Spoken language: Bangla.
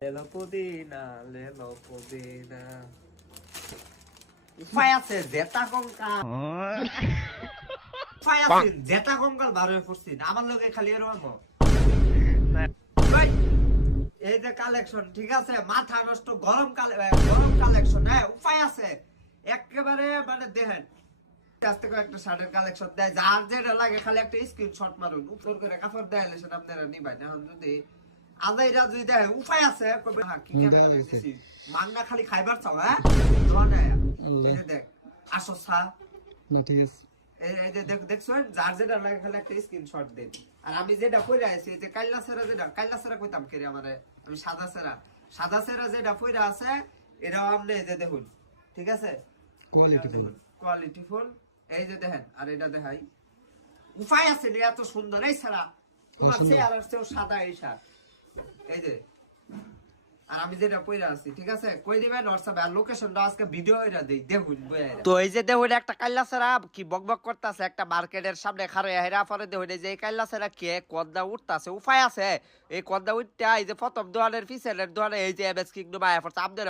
লেলো পুদিনা লেলো পুদিনা উপায় আছে জেতা কঙ্কাল উপায় আছে জেতা কঙ্কাল বার হয়ে পড়ছি আমার লগে খালি এরকম ভাই এই যে কালেকশন ঠিক আছে মাথা নষ্ট গরম কালেকশন হ্যাঁ উপায় আছে একেবারে মানে দেখেন আস্তে করে একটা শার্টের কালেকশন দেয় যার যেটা লাগে খালি একটা স্ক্রিনশট মারুন উপর করে কাপড় দেয় সেটা আপনারা নিবেন এখন যদি আদাইরা যদি দেয় উপায় আছে কবে হ্যাঁ কি কেন মান্না খালি খাইবার চাও হ্যাঁ মানে এই যে দেখ আসো সা নোটিস এই যে দেখছেন যার যেটা লাগে খালি একটা স্ক্রিনশট দেন আর আমি যেটা কইরা আছি এই যে কাইলা সেরা কইতাম কেরে আমারে আমি সাদা সেরা যেটা কইরা আছে এরাও আপনি এই যে দেখুন ঠিক আছে কোয়ালিটিফুল এই যে দেখেন আর এটা দেখাই উপায় আছে রে এত সুন্দর এই ছাড়া তোমার চেয়ার আর সেও সাদা এই শার্ট এই যে আর আমি যেটা কইরা আছি ঠিক আছে কই দিবেন হোয়াটসঅ্যাপে আর লোকেশনটা আজকে ভিডিও হইরা দেই দেখুন বইরা তো এই যে দেখুন একটা কাইল্লা ছাড়া কি বকবক করতেছে একটা মার্কেটের সামনে খারে হেরা পরে দেখুন এই যে এই কাইল্লা ছাড়া কে কদদা উঠতাছে উপায় আছে এই কদদা উঠটা এই যে প্রথম দোয়ানের পিছনের দোয়ানে এই যে এমএস কিংডম আয়া পড়ছে আপনাদের